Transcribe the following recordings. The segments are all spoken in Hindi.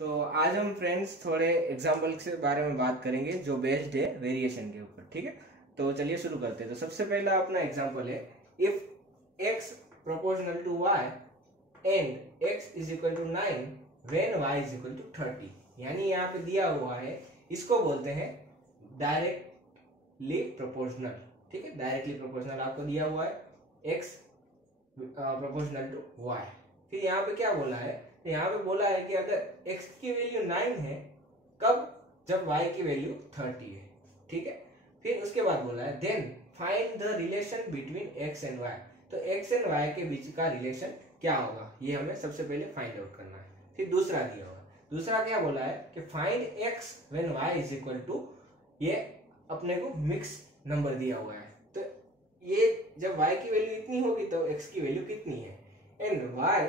तो आज हम फ्रेंड्स थोड़े एग्जाम्पल के बारे में बात करेंगे जो बेस्ड है वेरिएशन के ऊपर। ठीक है, तो चलिए शुरू करते हैं। तो सबसे पहला अपना एग्जाम्पल है, if x proportional to y and x is equal to 9 when y is equal to 30। यानी यहाँ पे दिया हुआ है, इसको बोलते हैं डायरेक्टली प्रोपोर्शनल। ठीक है, डायरेक्टली प्रोपोर्शनल आपको दिया हुआ है x प्रोपोर्शनल टू y। फिर यहाँ पे क्या बोला है, तो यहाँ पे बोला है कि अगर x की वैल्यू 9 है कब, जब y की वैल्यू 30 है। ठीक है, फिर उसके बाद बोला है then find the relation between x and y। तो x एंड y के बीच का रिलेशन क्या होगा, ये हमें सबसे पहले फाइंड आउट करना है। फिर दूसरा दिया होगा, दूसरा क्या बोला है कि find x when y is equal to, ये अपने को मिक्स नंबर दिया हुआ है। तो ये जब y की वैल्यू इतनी होगी तो x की वैल्यू कितनी है, and y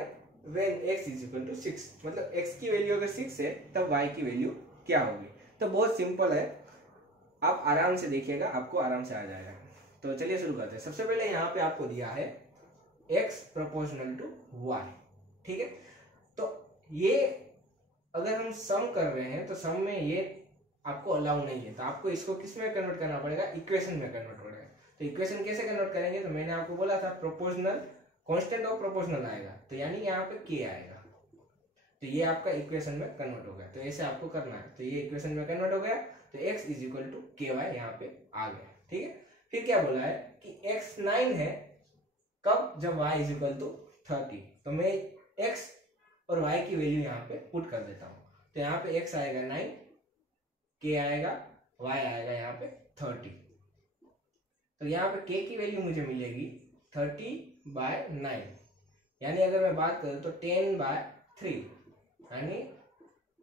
when x is equal to 6, मतलब x की वैल्यू अगर 6 है तब y की वैल्यू क्या होगी। तो बहुत सिंपल है, आप आराम से देखिएगा, आपको आराम से आ जाएगा। तो चलिए शुरू करते हैं। सबसे पहले यहाँ पे आपको दिया है x प्रोपोर्शनल टू y। ठीक है, तो ये अगर हम सम कर रहे हैं तो सम में ये आपको अलाउ नहीं है, तो आपको इसको किस में कन्वर्ट करना पड़ेगा, इक्वेशन में कन्वर्ट हो जाएगा। तो इक्वेशन कैसे कन्वर्ट करेंगे, तो मैंने आपको बोला था प्रोपोर्शनल कांस्टेंट ऑफ प्रोपोर्शनल आएगा, तो यानी यहाँ पे k आएगा, तो ये आपका इक्वेशन में कन्वर्ट हो गया। तो ऐसे आपको करना है, तो ये इक्वेशन में कन्वर्ट हो गया, तो x is equal to ky यहाँ पे आ गया। ठीक है, फिर क्या बोला है कि x 9 है कब, जब y इज इक्वल टू 30। तो मैं x और y की वैल्यू यहाँ पे पुट कर देता हूँ। तो यहाँ पे x आएगा 9, k आएगा, y आएगा यहाँ पे 30। तो यहाँ पे k की वैल्यू मुझे मिलेगी 30/9, यानी अगर मैं बात करूं तो 10/3, यानी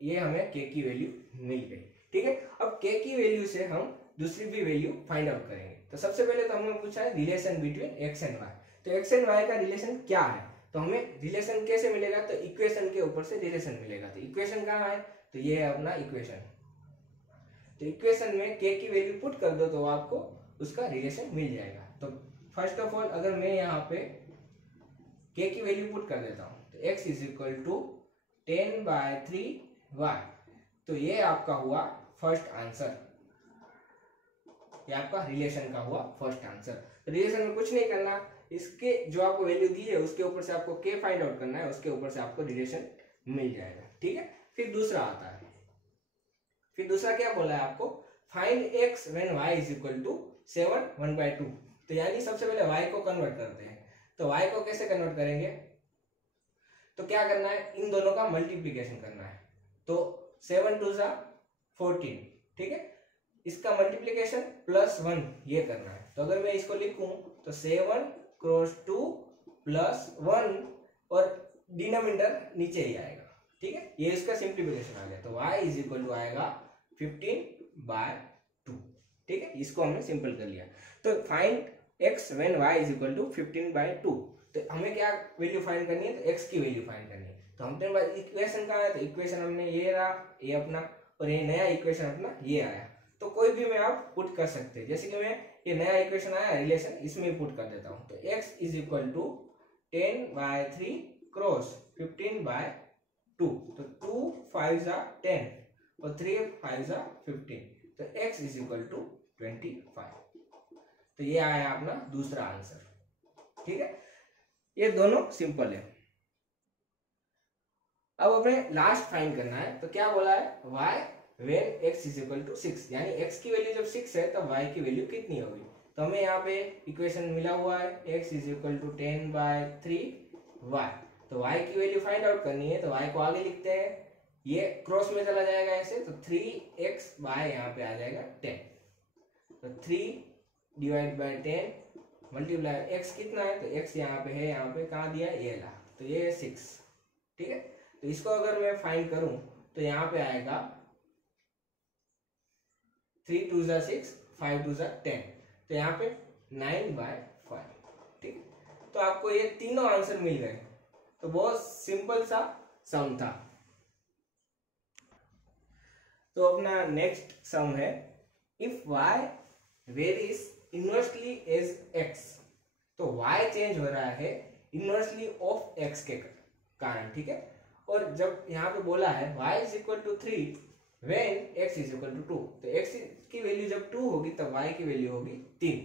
ये हमें k की वैल्यू मिल गई। ठीक है, अब k की वैल्यू से हम दूसरी भी वैल्यू फाइंड आउट करेंगे। तो सबसे पहले तो हमने पूछा है relation between x and y। तो x एंड y का रिलेशन क्या है, तो हमें रिलेशन कैसे मिलेगा, तो इक्वेशन के ऊपर से रिलेशन मिलेगा। तो इक्वेशन कहाँ है, तो ये है अपना इक्वेशन। तो इक्वेशन में k की वैल्यू पुट कर दो तो आपको उसका रिलेशन मिल जाएगा। तो फर्स्ट ऑफ ऑल अगर मैं यहाँ पे k की वैल्यू पुट कर देता हूँ, तो x is equal to 10/3y, तो ये आपका हुआ फर्स्ट आंसर, ये आपका रिलेशन का हुआ फर्स्ट आंसर। रिलेशन में कुछ नहीं करना, इसके जो आपको वैल्यू दी है उसके ऊपर से आपको k फाइंड आउट करना है, उसके ऊपर से आपको रिलेशन मिल जाएगा। ठीक है, फिर दूसरा आता है, फिर दूसरा क्या बोला है आपको, find x when y is equal to 7 1/2। तो यानी सबसे पहले y को कन्वर्ट करते हैं। तो y को कैसे कन्वर्ट करेंगे, तो क्या करना है, इन दोनों का मल्टीप्लीकेशन करना है। तो 7 2 14, ठीक है, इसका मल्टीप्लीकेशन +1 ये करना है। तो अगर मैं इसको लिखूं तो 7 क्रॉस 2 +1 और डिनोमिनेटर नीचे ही आएगा। ठीक है, ये इसका सिंप्लीफिकेशन आ गया। तो y इज इक्वल टू आएगा 15/2। ठीक है, इसको हमने सिंपल कर लिया। तो find x when y is equal to 15/2। तो हमें क्या वैल्यू फाइंड करनी है, तो x की वैल्यू फाइंड करनी है। तो हमने इक्वेशन कहाँ है, तो इक्वेशन हमने ये रहा, ये अपना, और ये नया इक्वेशन अपना ये आया। तो कोई भी में आप पुट कर सकते हैं, जैसे कि मैं ये नया इक्वेशन आया रिलेशन, इसमें पुट कर देता हूँ। तो x is equal to 10/3 cross 15/2। तो 2 5 10 और 3 5 15। तो x इज इक्वल टू 25। तो ये आया अपना दूसरा आंसर। ठीक है, ये दोनों सिंपल है। अब हमें लास्ट फाइंड करना है। तो क्या बोला है, y when x is equal to 6, यानी x की वैल्यू जब 6 है तब y की वैल्यू कितनी होगी। तो हमें यहाँ पे इक्वेशन मिला हुआ है x is equal to 10/3y। तो y की वैल्यू फाइंड आउट करनी है, तो y को आगे लिखते हैं, ये क्रॉस में चला जाएगा ऐसे, तो 3x बाय यहाँ पे आ जाएगा 10। तो 3/10 मल्टीप्लाई x कितना है, तो x यहाँ पे है, यहाँ पे कहाँ दिया है, ये ला, तो ये 6। ठीक है, तो इसको अगर मैं फाइंड करूं तो यहाँ पे आएगा 3 2 6 5 2 10। तो यहाँ पे 9/5। ठीक, तो आपको ये तीनों आंसर मिल गए। तो बहुत सिंपल सा सम था। तो अपना नेक्स्ट सम है, if y varies inversely as x। तो y चेंज हो रहा है इनवर्सली ऑफ x के कारण। ठीक है, और जब यहाँ पे बोला है y is equal to 3 when x is equal to 2, तो x की वैल्यू जब 2 होगी तब y की वैल्यू होगी 3।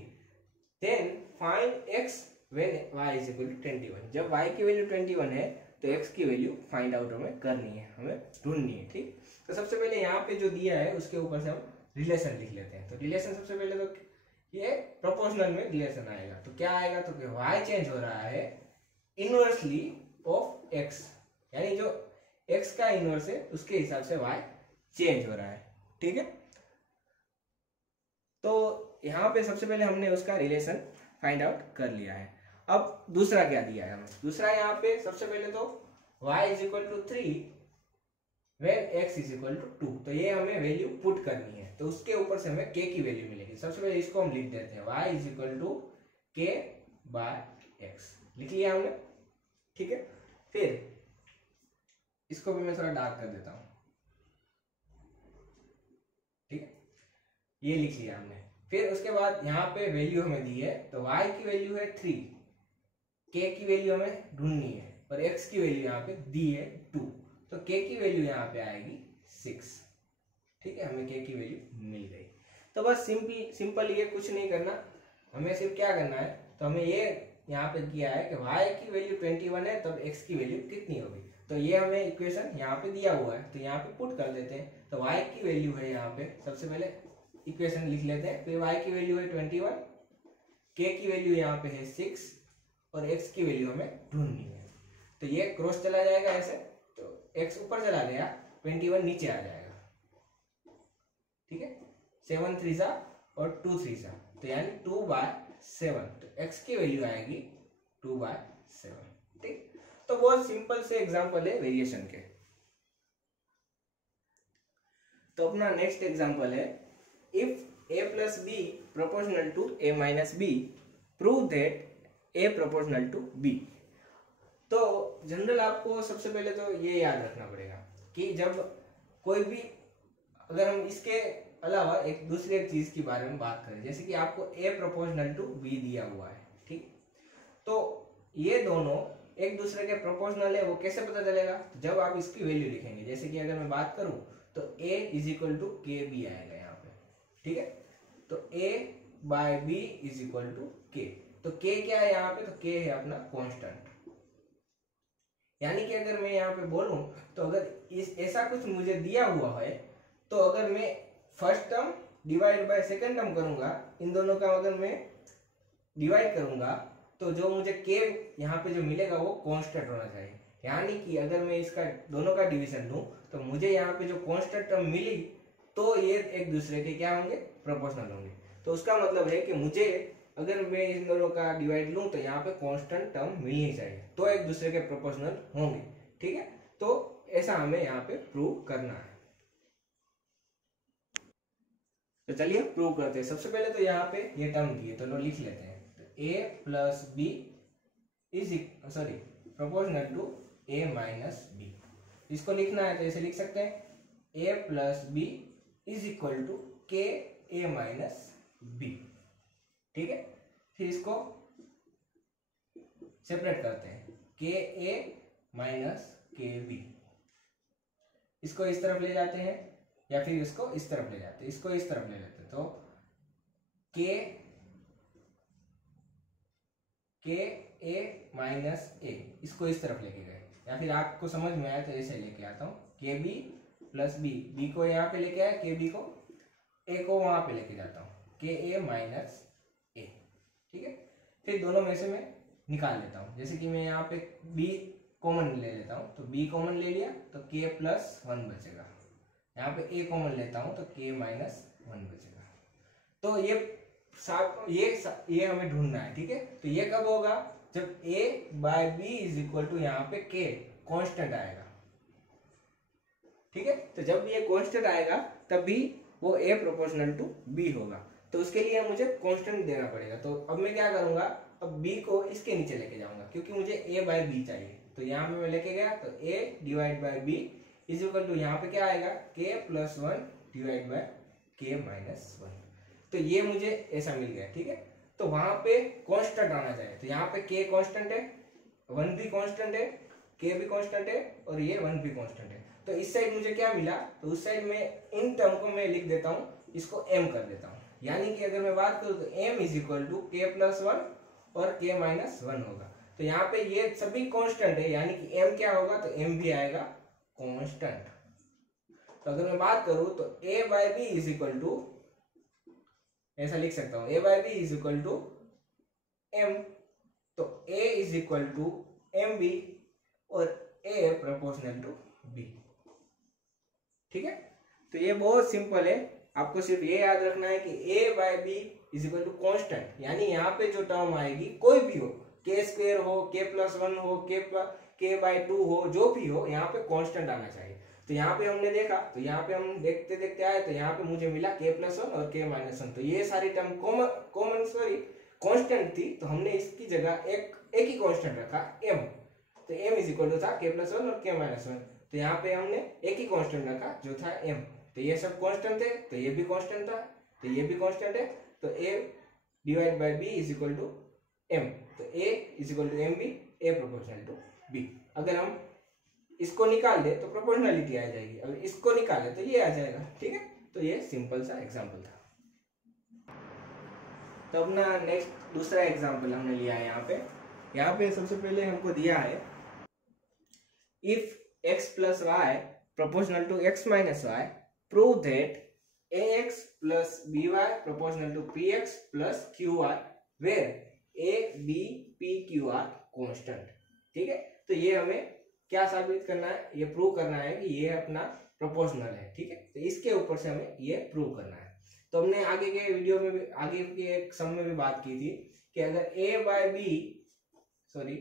Then find x when y is equal to 21, जब y की वैल्यू 21 है तो x की वैल्यू फाइंड आउट हमें करनी है, हमें ढूंढनी है। ठीक, तो सबसे पहले यहाँ पे जो दिया है उसके ऊपर से हम रिलेशन लिख लेते हैं। तो रिलेशन सबसे पहले तो ये प्रोपोर्शनल में रिलेशन आएगा, तो क्या आएगा, तो y चेंज हो रहा है इनवर्सली ऑफ x, यानी जो x का इनवर्स है उसके हिसाब से y चेंज हो रहा है। ठीक है, तो यहाँ पे सबसे पहले हमने उसका रिलेशन फाइंड आउट कर लिया है। अब दूसरा क्या दिया है हमें, दूसरा यहाँ पे सबसे पहले तो y is equal to 3 when x is equal to 2, तो ये हमें वैल्यू पुट करनी है, तो उसके ऊपर से हमें k की वैल्यू मिलेगी। सबसे पहले इसको हम लिख देते हैं, y is equal to k by x, लिख लिया हमने। ठीक है, फिर इसको भी मैं थोड़ा डार्क कर देता हूं। ठीक है, ये लिख लिया हमने। फिर उसके बाद यहाँ पे वैल्यू हमें दी है, तो y की वैल्यू है 3, k की वैल्यू हमें ढूंढनी है और x की वैल्यू यहाँ पे दी है 2, तो k की वैल्यू यहाँ पे आएगी 6। ठीक है, हमें k की वैल्यू मिल गई। तो बस सिंपल ये कुछ नहीं करना, हमें सिर्फ क्या करना है, तो हमें ये यहाँ पे किया है कि y की वैल्यू 21 है तब x की वैल्यू कितनी होगी, तो ये हमें इक्वेशन यहाँ पे दिया हुआ है, तो यहाँ पे पुट कर देते हैं। तो y की वैल्यू है यहाँ पे, सबसे पहले इक्वेशन लिख लेते हैं, फिर y की वैल्यू है 21, k की वैल्यू यहाँ पे है 6 और x की वैल्यू हमें ढूंढनी है। तो ये क्रॉस चला जाएगा ऐसे, तो x ऊपर चला गया, 21 नीचे आ जाएगा। ठीक है, 7 3 सा और 2 3 सा, तो यानी 2/7, तो x की वैल्यू आएगी 2/7। ठीक, तो बहुत सिंपल से एग्जांपल है वेरिएशन के। तो अपना नेक्स्ट एग्जांपल है, if a plus b proportional to a minus b, prove that a proportional to b। तो जनरल आपको सबसे पहले तो ये याद रखना पड़ेगा कि जब कोई भी, अगर हम इसके अलावा एक दूसरे चीज के बारे में बात करें, जैसे कि आपको a प्रोपोर्शनल टू b दिया हुआ है, ठीक, तो ये दोनों एक दूसरे के प्रोपोर्शनल है, वो कैसे पता चलेगा, जब आप इसकी वैल्यू लिखेंगे। जैसे कि अगर मैं बात करूं तो a is equal to k b आएगा यहाँ पे। ठीक है, तो a by b is equal to k, तो k क्या है यहाँ पे, तो k है अपना कांस्टेंट। यानी कि अगर मैं यहाँ पे बोलूं, तो अगर इस ऐसा कुछ मुझे दिया हुआ है, तो अगर मैं first term divide by second term करूंगा, इन दोनों का अगर मैं डिवाइड करूंगा, तो जो मुझे k यहाँ पे जो मिलेगा वो कांस्टेंट होना चाहिए। यानी कि अगर मैं इसका दोनों का डिवीजन दूं, तो मुझे यहाँ पे जो कांस्टेंट टर्म मिली, तो ये एक दूसरे के क्या होंगे, प्रोपोर्शनल होंगे। तो उसका मतलब है कि मुझे अगर मैं इन दोनों का डिवाइड लूं, तो यहाँ पे कांस्टेंट टर्म मिलनी चाहिए, तो एक दूसरे के प्रोपोर्शनल होंगे। ठीक है, तो ऐसा हमें यहाँ पे प्रूव करना है। तो चलिए प्रूव करते हैं। सबसे पहले तो यहाँ पे ये टर्म दिए, तो लो लिख लेते हैं, तो a plus b is proportional to a minus b. इसको लिखना है तो ऐसे लिख सकते हैं, a plus b is equal to k a minus b. ठीक है, फिर इसको सेपरेट करते हैं, के a माइनस के बी। इसको इस तरफ ले जाते हैं या फिर इसको इस तरफ ले जाते हैं, इसको इस तरफ ले लेते हैं, तो के a माइनस a, इसको इस तरफ लेके गए, या फिर आपको समझ में आया तो ऐसे लेके आता हूँ, के बी प्लस बी, बी को यहाँ पे लेके आया, के बी को, a को वहां पे लेके जाता हूँ, के a माइनस a। ठीक है, फिर दोनों में से मैं निकाल लेता हूँ। जैसे कि मैं यहाँ पे b कॉमन ले लेता हूँ, तो b कॉमन ले लिया तो k प्लस 1 बचेगा। यहाँ पे a कॉमन लेता हूँ तो k माइनस 1 बचेगा। तो ये हमें ढूंढना है। ठीक है, तो ये कब होगा, जब a by b is equal to यहाँ पे k कांस्टेंट आएगा। ठीक है, तो जब ये कांस्टेंट आएगा तब भी वो a प्रोपोर्शनल टू b होगा, तो उसके लिए मुझे कांस्टेंट देना पड़ेगा। तो अब मैं क्या करूंगा, अब b को इसके नीचे लेके जाऊंगा, क्योंकि मुझे a बाय b चाहिए। तो यहाँ पे मैं लेके गया, तो a divide by b is equal to यहाँ पे क्या आएगा, k plus 1 divide by k minus 1। तो ये मुझे ऐसा मिल गया। ठीक है, तो वहां पे कांस्टेंट आना चाहिए, तो यहाँ पे k कांस्टेंट है, 1 भी कांस्टेंट है, के भी कांस्टेंट है और ये 1 भी कांस्टेंट है। तो इस साइड मुझे क्या मिला, तो उस साइड में इन टर्म को मैं लिख देता हूँ, इसको m कर देता हूँ। यानी कि अगर मैं बात करूँ तो m is equal to k plus 1 और k माइनस 1 होगा। तो यहाँ पे ये सभी कांस्टेंट है, यानी कि m क्या होगा, तो m भी आएगा कांस्टेंट। तो अगर मैं बात करूँ तो a by b is equal to, ऐसा लिख सकता हूँ, a by b is equal to m। तो a is equal to m b और a प्रोपोर्शनल टू b। ठीक है, तो ये बहुत सिंपल है, आपको सिर्फ ये याद रखना है कि a by b is equal to constant, यानी यहाँ पे जो टर्म आएगी कोई भी हो, के स्क्वेयर हो, के प्लस 1 हो, के बाय 2 हो, जो भी हो, यहाँ पे कांस्टेंट आना चाहिए। तो यहाँ पे हमने देखा, तो यहाँ पे हम देखते देखते आए, तो यहाँ पे मुझे मिला के प्लस 1 और के माइनस 1। तो ये सारी टर्म कांस्टेंट थी, तो हमने इसकी जगह एक ही कांस्टेंट रखा m। तो m इज इक्वल टू था के प्लस 1 और के माइनस 1। तो यहाँ पे हमने एक ही कांस्टेंट रखा जो था m। तो ये सब कांस्टेंट थे, तो ये भी कांस्टेंट था, तो ये भी कांस्टेंट है। तो a divide by b is equal to m। तो a is equal to mb, a proportional to b। अगर हम इसको निकाल दे तो प्रोपोर्शनलिटी आ जाएगी, अगर इसको निकाले तो ये आ जाएगा। ठीक है, तो ये सिंपल सा एग्जांपल था। तो अपना नेक्स्ट दूसरा एग्जांपल हमने लिया है। यहाँ पे सबसे पहले हमको दिया है if x plus y proportional to x minus y, prove that ax plus by proportional to px plus qy where a b p q r constant. ठीक है, तो ये हमें क्या साबित करना है, ये प्रूव करना है कि ये अपना प्रोपोर्शनल है। ठीक है, तो इसके ऊपर से हमें ये प्रूव करना है। तो हमने आगे के वीडियो में भी, आगे के एक सम में भी बात की थी कि अगर a by b, sorry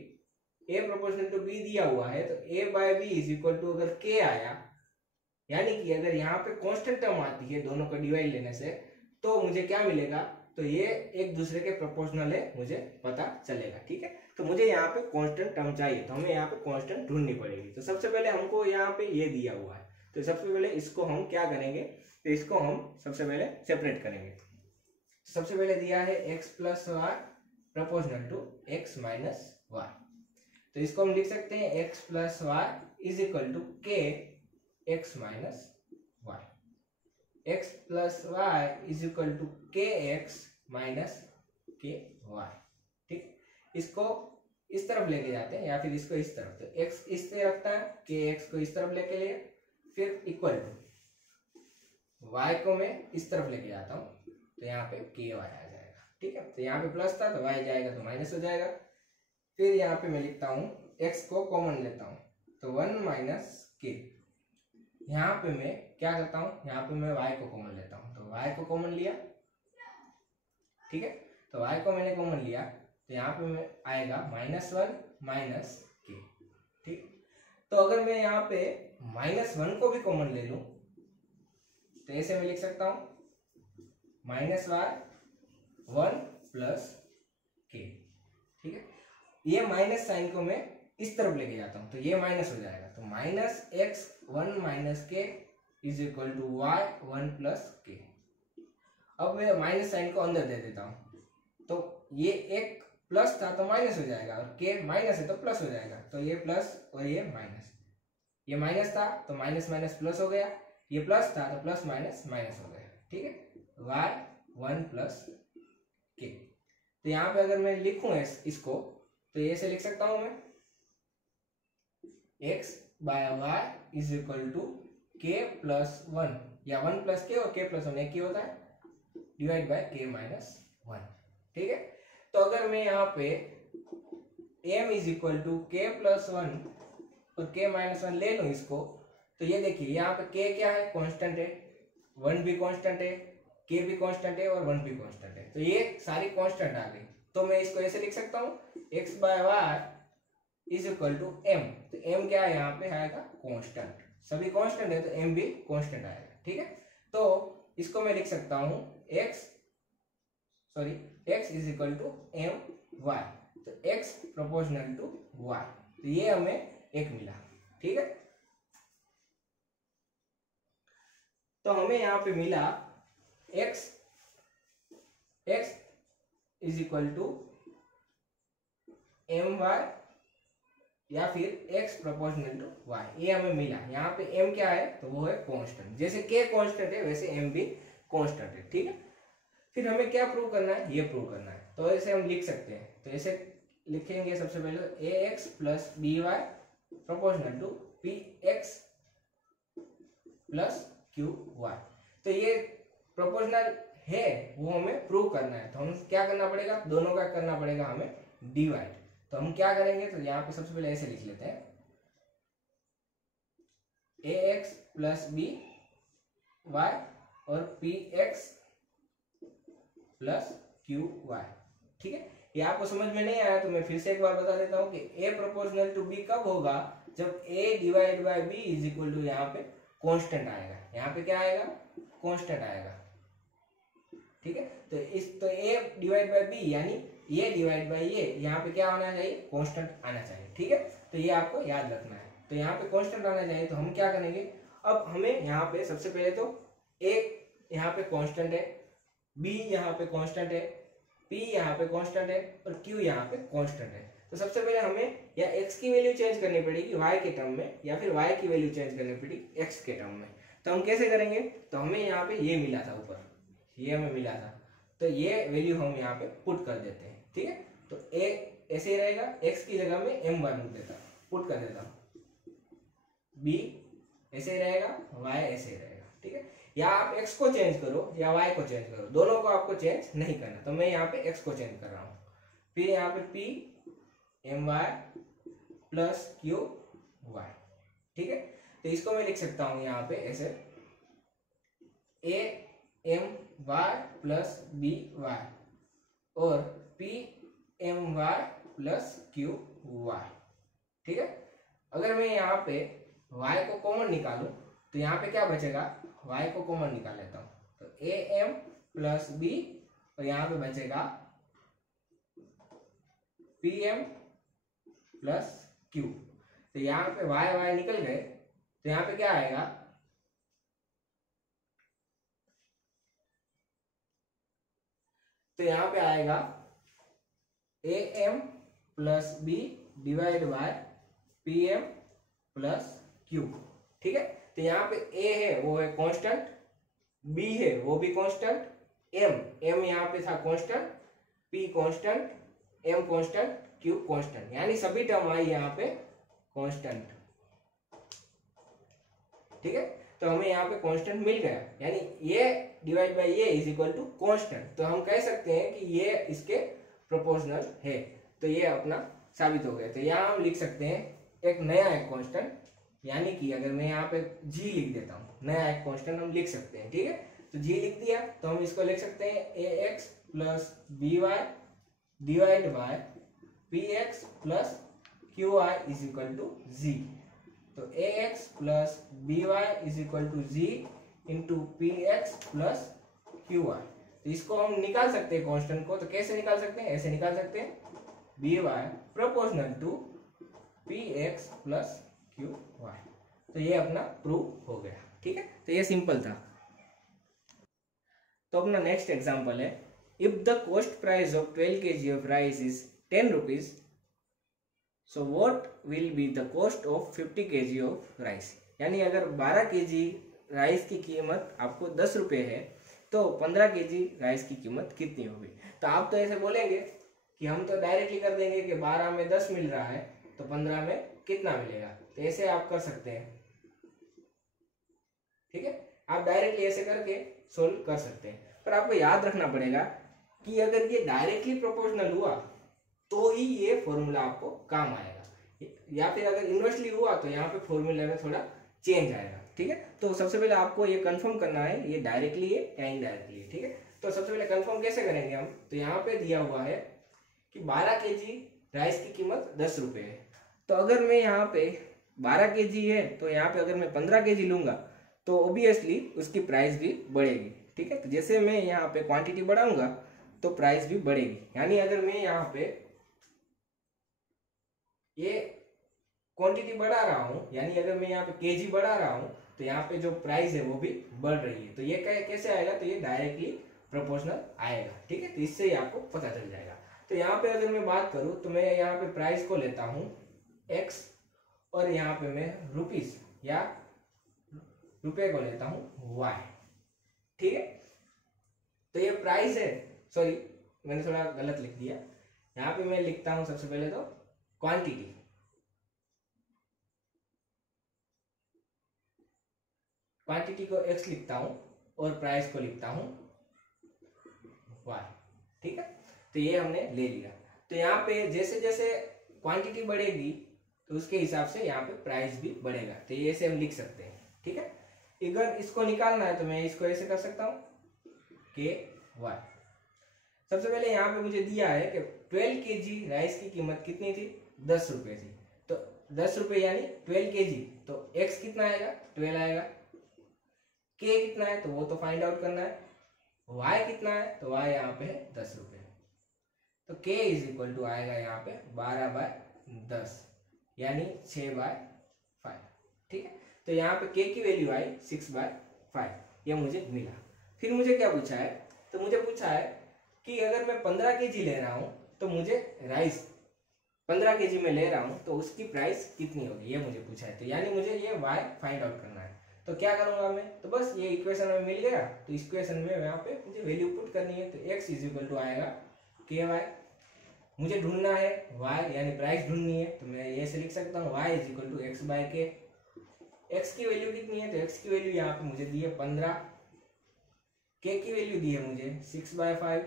a proportional to b दिया हुआ है, तो a by b is equal to अगर k आया, यानी कि अगर यहाँ पे कांस्टेंट टर्म आती है दोनों का डिवाइड लेने से, तो मुझे क्या मिलेगा, तो ये एक दूसरे के प्रोपोर्शनल है, मुझे पता चलेगा। ठीक है, तो मुझे यहाँ पे कांस्टेंट टर्म चाहिए, तो हमें यहाँ पे कांस्टेंट ढूंढनी पड़ेगी। तो सबसे पहले हमको यहाँ पे ये दिया हुआ है, तो सबसे पहले इसको हम क्या करेंगे, तो इसको हम सबसे पहले सेपरेट करेंगे। सबसे पहले दिया है x plus y proportional to x minus y, तो इसको हम लिख सकते हैं x plus y is equal to k x minus y, x plus y is equal to k x minus k y. ठीक, इसको इस तरफ लेके जाते हैं या फिर इसको इस तरफ, तो x इस तरफ रखता है, के एक्स को इस तरफ लेके लिए, फिर इक्वल टू y को मैं इस तरफ लेके जाता हूँ, तो यहाँ पे के वाई आ जाएगा। ठीक है, तो यहाँ पे प्लस था तो y जाएगा तो माइनस हो जाएगा। फिर यहाँ पे मैं लिखता हूँ x को कॉमन लेता हूँ, तो 1 माइनस के। यहाँ पे मैं क्या करता हूँ, यहाँ पे मैं y को कॉमन लेता हूँ, तो y को कॉमन लिया। ठीक है, तो y को मैंने कॉमन लिया, तो यहाँ पे मैं आएगा -1 माइनस के। ठीक, तो अगर मैं यहाँ पे -1 को भी कॉमन ले लूं, तो ऐसे मैं लिख सकता हूं -y 1 प्लस के। ठीक है, ये माइनस साइन को मैं इस तरफ लेके जाता हूं, तो ये माइनस हो जाएगा, तो -x1 माइनस के is equal to y1 plus के। अब मैं माइनस साइन को अंदर दे देता हूं, तो ये एक प्लस था तो माइनस हो जाएगा, और के माइनस है तो प्लस हो जाएगा, तो ये प्लस और ये माइनस, ये माइनस था तो माइनस माइनस प्लस हो गया, ये प्लस था तो प्लस माइनस माइनस हो गया। ठीक है, y1 प्लस के। तो यहाँ पे अगर मैं लिखूं इसको, तो ये से लिख सकता हूं मैं x by y is equal to k plus 1, या 1 प्लस के और के प्लस 1 एक ही होता है, डिवाइड बाय के माइनस 1। ठीक है, तो अगर मैं यहाँ पे m is equal to k plus 1 और के माइनस 1 ले लूं इसको, तो ये देखिए यहाँ पे k क्या है, कांस्टेंट है, 1 भी कांस्टेंट है, k भी कांस्टेंट है और 1 भी कांस्टेंट है, तो ये सारी कांस्टेंट आ गई। तो मैं इसको ऐसे लिख सकता हूँ x by y is equal to m। तो m क्या है, यहाँ पे आएगा कांस्टेंट, सभी कांस्टेंट है तो m भी कांस्टेंट आएगा। ठीक है, तो इसको मैं लिख सकता हूँ x is equal to m y, तो x प्रोपोर्शनल टू y, तो ये हमें एक मिला। ठीक है, तो हमें यहाँ पे मिला x is equal to m y या फिर x प्रोपोर्शनल टू y, ये हमें मिला। यहाँ पे m क्या है, तो वो है कांस्टेंट। जैसे k कांस्टेंट है वैसे m भी कांस्टेंट है, ठीक है। फिर हमें क्या प्रूव करना है, ये प्रूव करना है। तो ऐसे हम लिख सकते हैं, तो ऐसे लिखेंगे सबसे पहले ax plus B y proportional to p x plus Q Y. तो ये प्रोपोर्शनल है, वो हमें प्रूव करना है। तो हम क्या करना पड़ेगा, दोनों का करना पड़ेगा हमें डिवाइड। तो हम क्या करेंगे, तो यहाँ पे सबसे पहले ऐसे लिख लेते हैं ax प्लस बी वाई और p x plus Q y, ठीक है। ये आपको समझ में नहीं आया तो मैं फिर से एक बार बता देता हूँ कि a प्रोपोर्शनल टू b कब होगा, जब a divide by b is equal to यहाँ पे कांस्टेंट आएगा। यहाँ पे क्या आएगा, कांस्टेंट आएगा, ठीक है। तो a डिवाइड बाय b यानी ये डिवाइड बाय ये, यहाँ पे क्या होना चाहिए, कांस्टेंट आना चाहिए, ठीक है। तो ये आपको याद रखना है। तो यहाँ पे कांस्टेंट आना चाहिए, तो हम क्या करेंगे, अब हमें यहाँ पे सबसे पहले तो a यहाँ पे कांस्टेंट है, b यहाँ पे कांस्टेंट है, p यहाँ पे कांस्टेंट है और q यहाँ पे कांस्टेंट है। तो सबसे पहले हमें या x की वैल्यू चेंज करनी पड़ेगी y के टर्म में, या फिर y की वैल्यू चेंज करनी पड़ेगी x के टर्म में। तो हम कैसे करेंगे, तो हमें यहाँ पे ये मिला था ऊपर, ये हमें मिला था, तो ये वैल्यू हम यहाँ पे पुट कर देते हैं, ठीक है। तो a ऐसे ही रहेगा, x की जगह में m1 पुट कर देता हूँ, b ऐसे ही रहेगा, y ऐसे ही रहेगा, ठीक है। या आप x को चेंज करो या y को चेंज करो, दोनों को आपको चेंज नहीं करना। तो मैं यहाँ पे x को चेंज कर रहा हूँ। फिर यहाँ पे p my plus q y, ठीक है। तो इसको मैं लिख सकता हूँ यहाँ पे ऐसे a my plus b y और p my plus q y, ठीक है। अगर मैं यहाँ पे y को कॉमन निकालूं तो यहाँ पे क्या बचेगा, y को कॉमन निकाल लेता हूँ, तो am प्लस b और यहाँ पे बचेगा pm प्लस q। तो यहाँ पे y निकल गए, तो यहाँ पे क्या आएगा, तो यहाँ पे आएगा am plus b divide by pm plus q, ठीक है। तो यहाँ पे a है वो है कांस्टेंट, b है वो भी कांस्टेंट, m यहाँ पे था constant, p constant, m constant, q constant, यानी सभी टर्म आई यहाँ पे कांस्टेंट, ठीक है। तो हमें यहाँ पे कांस्टेंट मिल गया, यानी ये डिवाइड बाय ये इज इक्वल टू कांस्टेंट। तो हम कह सकते हैं कि ये इसके प्रोपोर्शनल है। तो ये अपना साबित हो गया। तो यहाँ हम लिख सकते हैं एक नया एक कांस्टेंट, यानी कि अगर मैं यहाँ पे g लिख देता हूँ, नया एक कांस्टेंट हम लिख सकते हैं, ठीक है। तो g लिख दिया तो हम इसको लिख सकते हैं ax plus B Y divide by P x plus Q Y is equal to G. तो ax plus B Y is equal to G into P x plus Q Y. तो इसको हम निकाल सकते हैं कांस्टेंट को। तो कैसे निकाल सकते हैं, ऐसे निकाल सकते हैं, b y proportional to p x plus Q Y. तो ये अपना प्रूव हो गया, ठीक है। तो ये सिंपल था। तो अपना नेक्स्ट एग्जांपल है, if the cost price of 12 kg of rice is 10 rupees, so what will be the cost of 50 kg of rice. यानी अगर 12 kg राइस की कीमत आपको 10 रुपये है तो 15 kg राइस की कीमत कितनी होगी। तो आप तो ऐसे बोलेंगे कि हम तो डायरेक्टली कर देंगे कि 12 में 10 मिल रहा है तो 15 में कितना मिलेगा। तो ऐसे आप कर सकते हैं, ठीक है। आप डायरेक्टली ऐसे करके सोल्व कर सकते हैं, पर आपको याद रखना पड़ेगा कि अगर ये डायरेक्टली प्रोपोर्शनल हुआ तो ही ये फॉर्मूला आपको काम आएगा, या फिर अगर इनवर्सली हुआ तो यहाँ पे फॉर्मूला में थोड़ा चेंज आएगा, ठीक है। तो सबसे पहले आपको ये कंफर्म करना है ये डायरेक्टली है या इनडायरेक्टली है, ठीक है। तो सबसे पहले कंफर्म कैसे करेंगे हम, तो यहाँ पे दिया हुआ है कि 12 kg राइस की कीमत 10 रुपये है। तो अगर मैं यहाँ पे 12 kg है तो यहाँ पे अगर मैं 15 kg लूंगा तो ऑब्वियसली उसकी प्राइस भी बढ़ेगी, ठीक है। तो जैसे मैं यहाँ पे क्वांटिटी बढ़ाऊंगा तो प्राइस भी बढ़ेगी। यानी अगर मैं यहाँ पे ये क्वांटिटी बढ़ा रहा हूँ, यानी अगर मैं यहाँ पे केजी बढ़ा रहा हूँ तो यहाँ पे जो प्राइस है वो भी बढ़ रही है। तो ये कैसे आएगा, तो ये डायरेक्टली प्रोपोर्शनल आएगा, ठीक है। तो इससे ही आपको पता चल जाएगा। तो यहाँ पे अगर मैं बात करूँ तो मैं यहाँ पे प्राइस को लेता हूँ एक्स और यहाँ पे मैं रुपीस या रुपए को लेता हूँ वाई। ठीक है, तो ये प्राइस है, सॉरी मैंने थोड़ा गलत लिख दिया। यहाँ पे मैं लिखता हूँ सबसे पहले तो क्वांटिटी, क्वांटिटी को एक्स लिखता हूँ और प्राइस को लिखता हूँ वाई। ठीक है, तो ये हमने ले लिया। तो यहाँ पे जैसे जैसे क्वांटिटी बढ़ेगी तो उसके हिसाब से यहाँ पे प्राइस भी बढ़ेगा, तो ये ऐसे हम लिख सकते हैं। ठीक है, अगर इसको निकालना है तो मैं इसको ऐसे कर सकता हूँ के वाई। सबसे पहले यहाँ पे मुझे दिया है कि 12 kg राइस की कीमत कितनी थी, 10 रुपए थी। तो 10 रुपए यानी 12 kg, तो x कितना आएगा, 12 आएगा। k कितना है तो वो तो फाइंड आउट करना है। y कितना है तो y यहाँ पे है 10 रुपए, तो k इज इक्वल टू आएगा यहाँ पे 12/10 यानी 6/5। ठीक है, तो यहाँ पे k की वैल्यू आई 6/5, ये मुझे मिला। फिर मुझे क्या पूछा है, तो मुझे पूछा है कि अगर मैं 15 kg ले रहा हूँ तो मुझे राइस 15 kg में ले रहा हूँ तो उसकी प्राइस कितनी होगी, ये मुझे पूछा है। तो यानी मुझे ये y फाइंड आउट करना है। तो क्या करूंगा मैं, तो बस ये इक्वेशन में मिल गया, तो इस इक्वेशन में यहाँ पे मुझे वैल्यू पुट करनी है। तो x इज इक्वल टू आएगा के वाई। मुझे ढूंढना है y यानी प्राइस ढूंढनी है, तो मैं ये से लिख सकता हूँ y is equal to x by k. x की वैल्यू कितनी है, तो x की वैल्यू यहाँ पे मुझे दी है 15, k की वैल्यू दी है मुझे 6/5।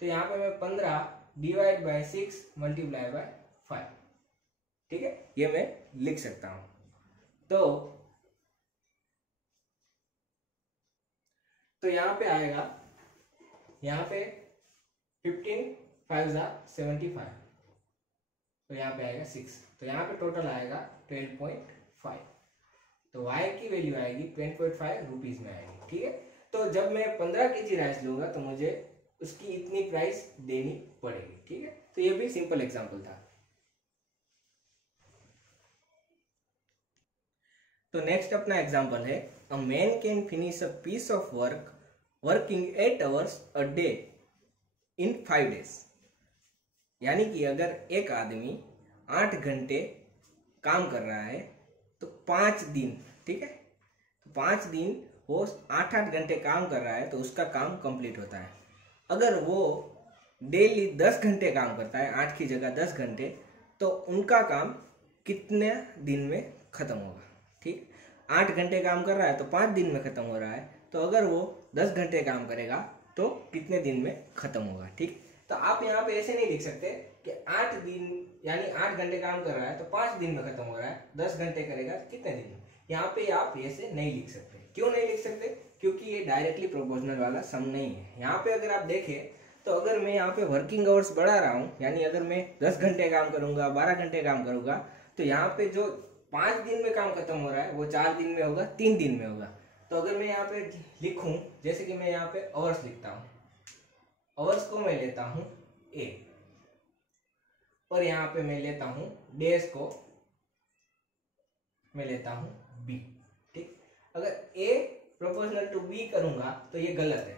तो यहाँ पे मैं 15 डिवाइड बाय 6 मल्टीप्लाई बाय 5, ठीक है, ये मैं लिख सकता हूं। तो यहाँ पे आएगा, यहाँ पे 15 5 75, तो यहाँ पे आएगा 6, तो यहाँ पे टोटल आएगा 12.5। तो y की वैल्यू आएगी 12.5 रुपीज में आएगी। ठीक है, तो जब मैं 15 kg राइस लूंगा तो मुझे उसकी इतनी प्राइस देनी पड़ेगी। ठीक है, तो ये भी सिंपल एग्जांपल था। तो नेक्स्ट अपना एग्जांपल है, a man can finish a piece of work working 8 hours a day in 5 days। यानी कि अगर एक आदमी 8 घंटे काम कर रहा है तो 5 दिन, ठीक है, तो 5 दिन वो 8-8 घंटे काम कर रहा है तो उसका काम कंप्लीट होता है। अगर वो डेली 10 घंटे काम करता है, 8 की जगह 10 घंटे, तो उनका काम कितने दिन में खत्म होगा। ठीक, 8 घंटे काम कर रहा है तो 5 दिन में खत्म हो रहा है, तो अगर वो 10 घंटे काम करेगा तो कितने दिन में खत्म होगा। ठीक, तो आप यहाँ पे ऐसे नहीं लिख सकते कि 8 दिन यानी 8 घंटे काम कर रहा है तो 5 दिन में खत्म हो रहा है, 10 घंटे करेगा कितने दिन में। यहाँ पे आप ऐसे नहीं लिख सकते। क्यों नहीं लिख सकते, क्योंकि ये डायरेक्टली प्रोपोर्शनल वाला सम नहीं है। यहाँ पे अगर आप देखें तो अगर मैं यहाँ पे वर्किंग आवर्स बढ़ा रहा हूँ, यानी अगर मैं 10 घंटे काम करूंगा, 12 घंटे काम करूंगा, तो यहाँ पे जो 5 दिन में काम खत्म हो रहा है वो 4 दिन में होगा, 3 दिन में होगा। तो अगर मैं यहाँ पे लिखूं, जैसे कि मैं यहाँ पे आवर्स लिखता हूँ, आवर्स को मैं लेता हूँ A और यहाँ पे मैं लेता हूँ डेज को मैं लेता हूँ B। ठीक, अगर A प्रोपोर्शनल टू B करूंगा तो ये गलत है।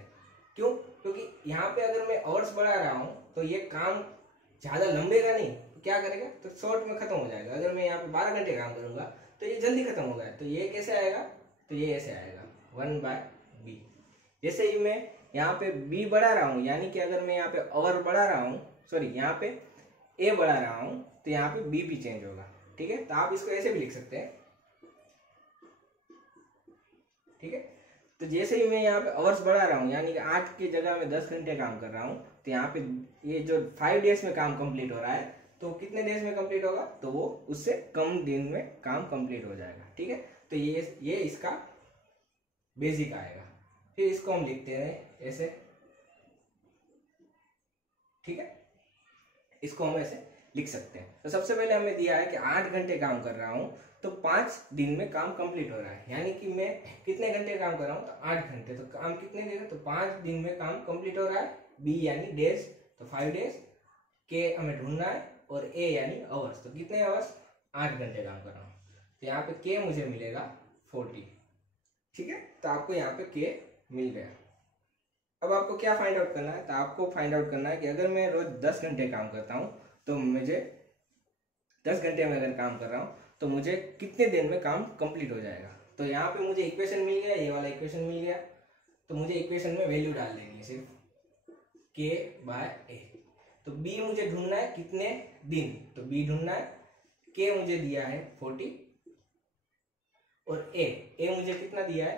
क्यों, क्योंकि यहाँ पे अगर मैं आवर्स बढ़ा रहा हूँ तो ये काम ज्यादा लंबेगा नहीं, तो क्या करेगा, तो शॉर्ट में खत्म हो जाएगा। अगर मैं यहाँ पे 12 घंटे काम करूंगा तो ये जल्दी खत्म होगा। तो ये कैसे आएगा, तो ये ऐसे आएगा 1/B। जैसे ही मैं यहाँ पे B बढ़ा रहा हूँ, यानी कि अगर मैं यहाँ पे आवर बढ़ा रहा हूँ, सॉरी यहाँ पे A बढ़ा रहा हूँ, तो यहाँ पे B भी चेंज होगा। ठीक है, तो आप इसको ऐसे भी लिख सकते हैं। ठीक है, तो जैसे ही मैं यहाँ पे आवर्स बढ़ा रहा हूँ, यानी कि 8 की जगह मैं 10 घंटे काम कर रहा हूँ, तो यहाँ पे ये जो 5 डेज में काम कंप्लीट हो रहा है, तो कितने डेज में कंप्लीट होगा, तो वो उससे कम दिन में काम कंप्लीट हो जाएगा। ठीक है, तो ये इसका बेसिक आएगा। फिर इसको हम लिखते हैं ऐसे। ठीक है, इसको हम ऐसे लिख सकते हैं। तो सबसे पहले हमें दिया है कि 8 घंटे काम कर रहा हूं तो 5 दिन में काम कंप्लीट हो रहा है, यानी कि मैं कितने घंटे काम कर रहा हूं, तो 8 घंटे, तो काम कितने दिन, तो 5 दिन में काम कंप्लीट हो रहा है। B यानी डेज, तो 5 डेज। K हमें ढूंढना है और A यानी आवर्स, तो कितने आवर्स, 8 घंटे काम कर रहा हूँ, तो यहाँ पे K मुझे मिलेगा 40। ठीक है, तो आपको यहाँ पे K मिल गया। अब आपको क्या फाइंड आउट करना है, तो आपको फाइंड आउट करना है कि अगर मैं रोज 10 घंटे काम करता हूँ तो मुझे 10 घंटे में अगर काम कर रहा हूँ तो मुझे कितने दिन में काम कंप्लीट हो जाएगा। तो यहाँ पे मुझे इक्वेशन मिल गया, ये वाला इक्वेशन मिल गया, तो मुझे इक्वेशन में वैल्यू डाल देनी है सिर्फ k/a। तो b मुझे ढूंढना है कितने दिन, तो b ढूंढना है, k मुझे दिया है 40 और a मुझे कितना दिया है,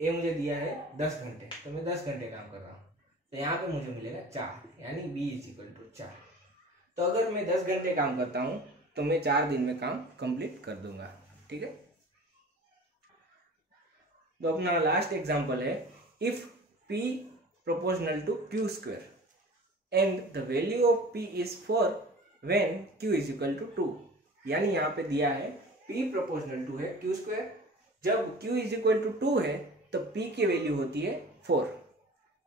a मुझे दिया है 10 घंटे, तो मैं 10 घंटे काम कर रहा हूँ, तो यहाँ पे मुझे मिलेगा 4, यानी b = 4। तो अगर मैं 10 घंटे काम करता हूँ तो मैं 4 दिन में काम कंप्लीट कर दूंगा। ठीक है, तो अपना लास्ट एग्जांपल है, if p proportional to q² and the value of p is 4 when q = 2। यानी यहाँ पे दिया है p proportional to है q², जब q = 2 है तो p की वैल्यू होती है 4।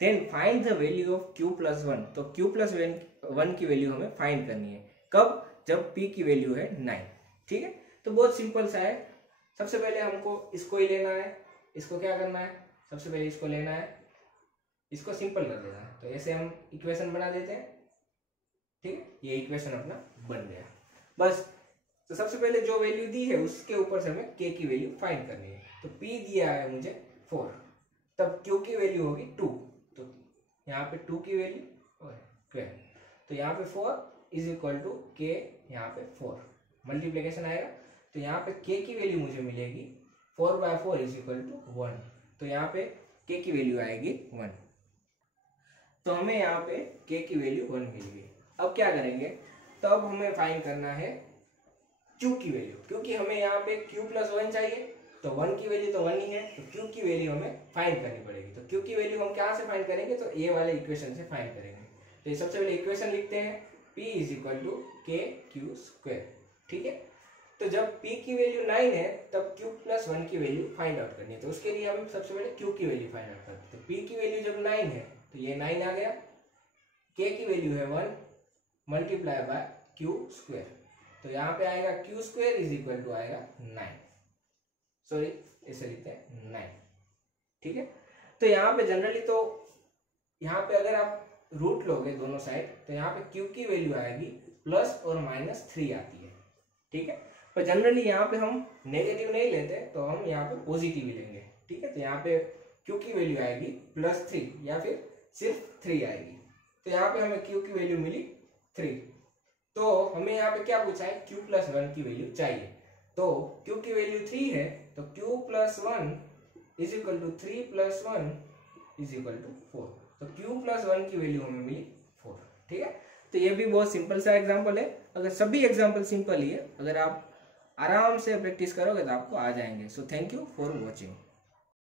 Then find the value of q + 1। तो q + 1 की वैल्यू हमें फाइंड करनी है, कब, जब p की वैल्यू है 9। ठीक है, तो बहुत सिंपल सा है। सबसे पहले हमको इसको ही लेना है, इसको क्या करना है, सबसे पहले इसको लेना है, इसको सिंपल कर देना है, तो ऐसे हम इक्वेशन बना देते हैं। ठीक है, ये इक्वेशन अपना बन गया बस। तो सबसे पहले जो वैल्यू दी है उसके ऊपर से हमें k की वैल्यू फाइंड करनी है। तो p दिया है मुझे 4, तब q की वैल्यू होगी 2, तो यहाँ पे 2 की वैल्यू 12, तो यहाँ पे 4 = k, यहाँ पे 4 मल्टीप्लिकेशन आएगा, तो यहाँ पे k की वैल्यू मुझे मिलेगी 4/4 = 1, तो यहाँ पे k की वैल्यू आएगी 1। तो हमें यहाँ पे k की वैल्यू 1 मिल गई। अब क्या करेंगे, तो अब हमें फाइंड करना है q की वैल्यू, क्योंकि हमें यहाँ पे q + 1 चाहिए, तो 1 की वैल्यू तो 1 ही है, तो q की वैल्यू हमें फाइंड करनी पड़ेगी। तो q की वैल्यू हम कहाँ से फाइंड करेंगे, तो ये वाले इक्वेशन से फाइंड करेंगे। तो ये सबसे पहले इक्वेशन लिखते हैं, p = kq²। ठीक है, तो जब p की वैल्यू 9 है तब q + 1 की वैल्यू फाइंड आउट करनी है, तो उसके लिए हम सबसे पहले q की वैल्यू फाइंड आउट करते हैं। तो p की वैल्यू जब 9 है तो ये 9 आ गया, k की वैल्यू है 1 × q², तो यहाँ पे आएगा q² आएगा 9, सॉरी ऐसे लिखते हैं 9। ठीक है, तो यहाँ पे जनरली, तो यहाँ पे अगर आप रूट लोगे दोनों साइड, तो यहाँ पे q की वैल्यू आएगी प्लस और -3 आती है। ठीक है, पर जनरली यहाँ पे हम नेगेटिव नहीं लेते, तो हम यहाँ पे पॉजिटिव ही लेंगे। ठीक है, तो यहाँ पे q की वैल्यू आएगी +3 या फिर सिर्फ 3 आएगी, तो यहाँ पे हमें q की वैल्यू मिली 3। तो हमें यहाँ पे क्या पूछा है, q + 1 की वैल्यू चाहिए, तो q की वैल्यू 3 है, तो q + 1 = 3 + 1 = 4, तो q + 1 की वैल्यू हमें मिली 4। ठीक है, तो ये भी बहुत सिंपल सा एग्जांपल है। अगर सभी एग्जांपल सिंपल ही है, अगर आप आराम से प्रैक्टिस करोगे तो आपको आ जाएंगे। So thank you for watching.